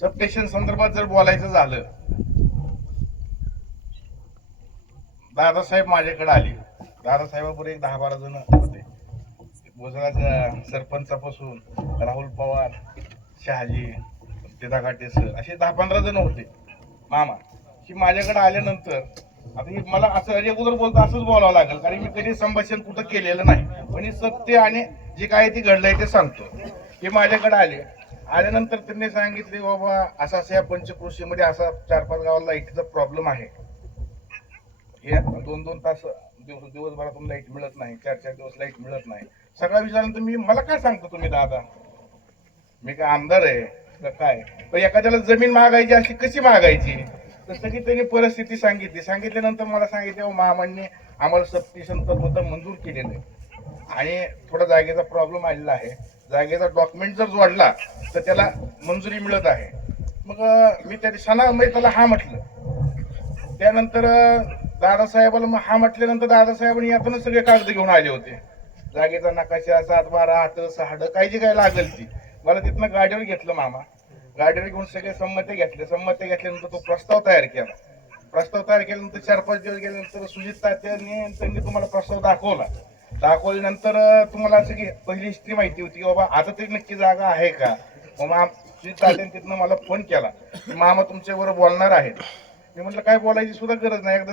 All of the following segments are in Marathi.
सबस्टेशन संदर्भात जर बोलायचं झालं, दादासाहेब माझ्याकडे आले. दादासाहेबाबरोबर एक 10-12 जण होते. बोजराच्या सरपंचापासून राहुल पवार, शहाजी, तेदाघाटे सर असे 10-15 जण होते. मामा ही माझ्याकडे आल्यानंतर आता ही मला असं अगोदर बोलतो असंच बोलावं लागेल, कारण मी कधी संभाषण कुठं केलेलं नाही, पण हे सत्य आणि जे काय ते घडलंय ते सांगतो. हे माझ्याकडे आल्यानंतर त्यांनी सांगितले, बाबा असा या पंचकृषीमध्ये असा 4-5 गावाला लाईटीचा प्रॉब्लेम आहे. हे 2-2 तास दिवसभरातून लाईट मिळत नाही, 4-4 दिवस लाईट मिळत नाही. सगळा विचारल्यानंतर मी मला काय सांगतो तुम्ही दादा, मी काय आमदार आहे का काय? पण एखाद्याला जमीन मागायची अशी कशी मागायची? तर सगळी त्यांनी परिस्थिती सांगितल्यानंतर मला सांगितलं, मामांनी आम्हाला सबस्टेशन तर मंजूर केलेलं आहे आणि थोडा जागेचा प्रॉब्लेम आलेला आहे. जागेचा डॉक्युमेंट जर जोडला तर त्याला मंजुरी मिळत आहे. मग मी त्या दिवसाला त्याला हा म्हटलं. त्यानंतर दादासाहेबाला मग हा म्हटल्यानंतर दादासाहेबांनी यातूनच सगळे कागद घेऊन आले होते. जागेचा नकाशा, 7-12 8 6 काही जी काय लागेल ती. मला तिथनं गाडीवर घेतलं मामा. गाडीवर घेऊन सगळे संमती घेतल्यानंतर तो प्रस्ताव तयार केल्यानंतर 4-5 दिवस गेल्यानंतर सुजित त्यांनी तुम्हाला प्रस्ताव दाखवल्यानंतर तुम्हाला सगळी पहिली हिस्ट्री माहिती होती की बाबा आता तरी नक्की जागा आहे का. मग सुजित तात्याने तिथनं मला फोन केला, मामा तुमच्याबरोबर बोलणार आहेत. मी म्हटलं काय बोलायची सुद्धा गरज नाही, एकदा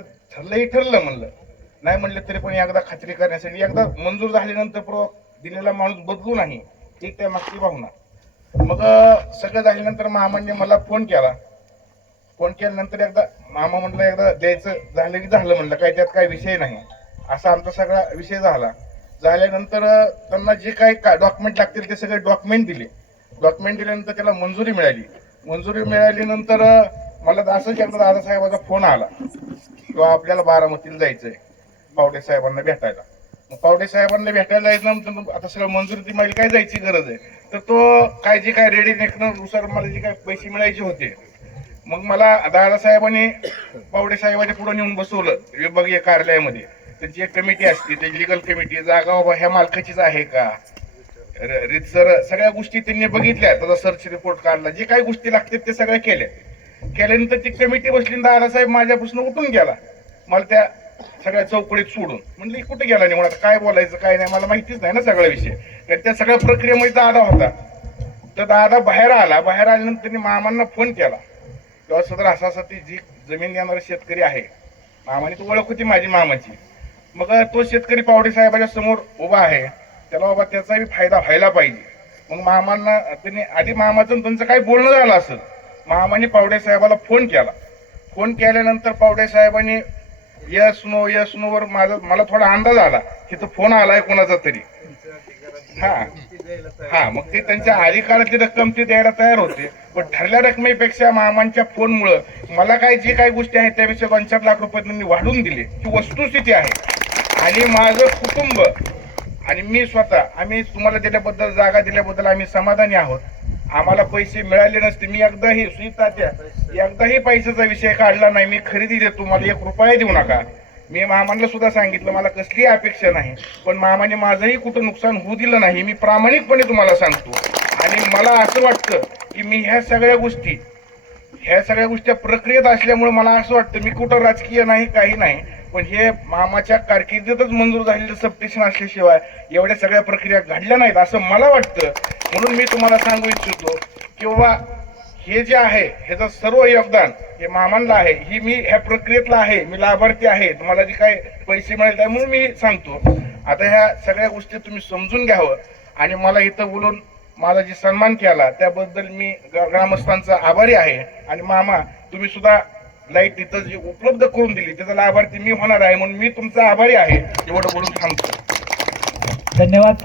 ठरलं म्हणलं. नाही म्हणलं तरी पण एकदा खात्री करण्यासाठी, एकदा मंजूर झाल्यानंतर दिलेला माणूस बदलू नाही, ठीक त्या मागची भावना. मग सगळं झाल्यानंतर मामांनी मला फोन केल्यानंतर एकदा मामा म्हटलं एकदा द्यायचं झालं की झालं म्हणलं, काय त्यात काय विषय नाही. असा आमचा सगळा विषय झाल्यानंतर त्यांना जे काही डॉक्युमेंट लागतील ते सगळे डॉक्युमेंट दिल्यानंतर त्याला मंजुरी मिळाल्यानंतर मला असंच एकदा दादासाहेबाचा फोन आला किंवा आपल्याला बारामतीला जायचंय पावडे साहेबांना भेटायला. मग पावडे साहेबांना भेटायला जायचं, आता सगळं मंजुरी ती मला काय जायची गरज आहे. तर तो काय जे काय रेडी नेकनुसार मला जे काय पैसे मिळायचे होते, मग मला दादासाहेबांनी पावडे साहेबांच्या पुढे नेऊन बसवलं विभागीय कार्यालयामध्ये. त्यांची एक कमिटी असते, त्याची लिगल कमिटी, जागा बाबा ह्या मालकाचीच आहे का, रितसर सगळ्या गोष्टी त्यांनी बघितल्या. त्याचा सर्च रिपोर्ट काढला, जे काही गोष्टी लागतात ते सगळ्या केल्यानंतर ती कमिटी बसली. दादासाहेब माझ्यापासून उठून गेला, मला त्या सगळ्या चौकडीत सोडून. म्हणलं कुठे गेला नाही, आता काय बोलायचं काय नाही, मला माहितीच नाही ना सगळा विषय. तर त्या सगळ्या प्रक्रियेमध्ये दादा होता. तर दादा बाहेर आल्यानंतर त्यांनी मामांना फोन केला, तेव्हा सदर असा ती जी जमीन देणारा शेतकरी आहे, मामाने तो ओळख होती माझी मामाची. मग तो शेतकरी पावडे साहेबाच्या समोर उभा आहे, त्याला बाबा त्याचाही फायदा व्हायला पाहिजे. मग मामांना त्यांनी आधी मामाचं त्यांचं काही बोलणं झालं असेल, मामाने पावडे साहेबाला फोन केल्यानंतर पावडे साहेबांनी यस नो वर मला थोडा अंदाज आला की तो फोन आलाय कोणाचा तरी. मग ते त्यांच्या अधिकाराची रक्कम ते द्यायला तयार होते, पण ठरल्या रकमेपेक्षा मामांच्या फोनमुळं मला जी काही गोष्टी आहेत त्यापेक्षा 2-4 लाख रुपये त्यांनी वाढवून दिले. ही वस्तुस्थिती आहे. आणि माझं कुटुंब आणि मी स्वतः आम्ही तुम्हाला दिल्याबद्दल, जागा दिल्याबद्दल आम्ही समाधानी आहोत. आम्हाला पैसे मिळाले नसते, मी एकदाही पैशाचा विषय काढला नाही. मी खरेदी देतो, मला 1 रुपया देऊ नका. मी मामांना सुद्धा सांगितलं मला कसली अपेक्षा नाही, पण मामाने माझंही कुठं नुकसान होऊ दिलं नाही, मी प्रामाणिकपणे तुम्हाला सांगतो. आणि मला असं वाटतं की मी ह्या सगळ्या गोष्टी प्रक्रियेत असल्यामुळे मला असं वाटतं मी कुठं राजकीय नाही, काही नाही, पण हे मामाच्या कारकिर्दीतच मंजूर झालेलं सबस्टेशन असल्याशिवाय एवढ्या सगळ्या प्रक्रिया घडल्या नाहीत असं मला वाटतं. म्हणून मी तुम्हाला सांगू इच्छितो की बाबा हे जे आहे ह्याचं सर्व योगदान हे मामांना आहे. ही मी ह्या प्रक्रियेतला आहे, मी लाभार्थी आहे, तुम्हाला जे काही पैसे मिळाले त्या म्हणून मी सांगतो. आता ह्या सगळ्या गोष्टी तुम्ही समजून घ्यावं आणि मला इथं बोलून माझा जे सन्मान केला त्याबद्दल मी ग्रामस्थांचा आभारी आहे. आणि मामा तुम्ही सुद्धा लाईट इथं जी उपलब्ध करून दिली त्याचा लाभार्थी मी होणार आहे, म्हणून मी तुमचा आभारी आहे. एवढं बोलून थांबतो. धन्यवाद.